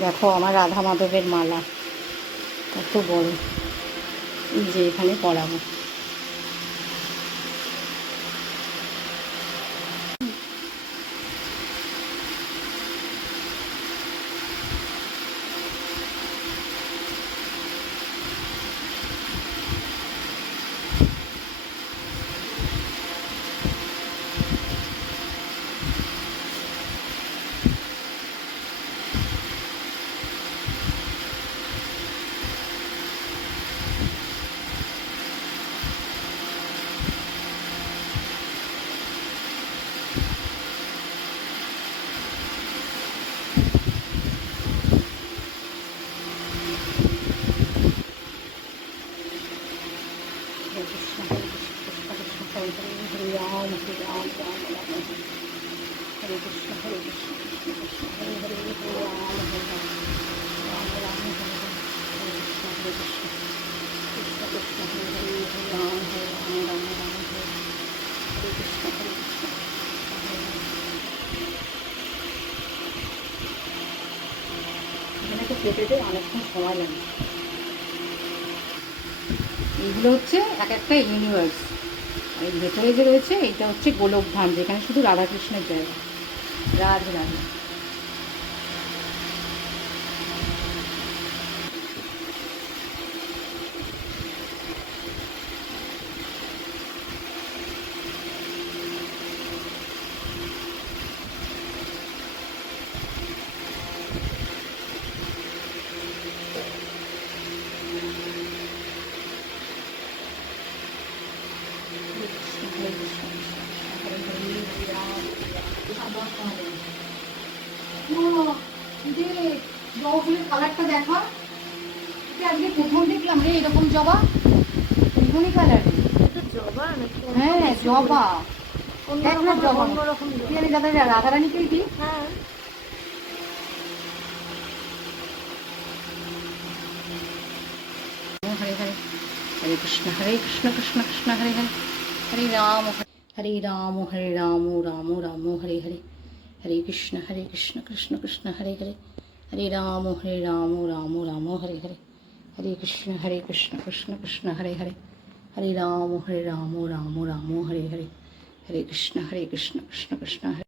দেখো আমার রাধা মাধবের মালা কত বড়, এই যে এখানে পরাবো। हरे राम हरे राम राम राम हरे कृष्ण हरे कृष्ण कृष्ण कृष्ण हरे हरे हरे राम हरे राम राम राम हरे हरे हरे कृष्ण कृष्ण कृष्ण हरे हरे हरे राम राम राम हरे कृष्ण এখানে তো পেটেতে অনেকক্ষণ সময় লাগে। এইগুলো হচ্ছে এক একটা ইউনিভার্স। এর ভেতরে যে রয়েছে এটা হচ্ছে গোলকধাম, যেখানে শুধু রাধাকৃষ্ণের জায়গা, রাজরানী। জবা ফুলের কালারটা দেখা, আজকে প্রথম দেখলাম রে এরকম জবা, বেগুনি কালার। হ্যাঁ জবা, দেখ না জবা আমি দাদা রাধারানীকেই দিই। হ্যাঁ हरे हरे हरे कृष्ण कृष्ण कृष्ण हरे हरे हरे राम हरे राम राम राम हरे हरे हरे कृष्ण कृष्ण कृष्ण हरे हरे हरे राम राम राम हरे हरे हरे कृष्ण कृष्ण कृष्ण हरे हरे हरे राम राम राम हरे हरे हरे कृष्ण कृष्ण कृष्ण कृष्ण हरे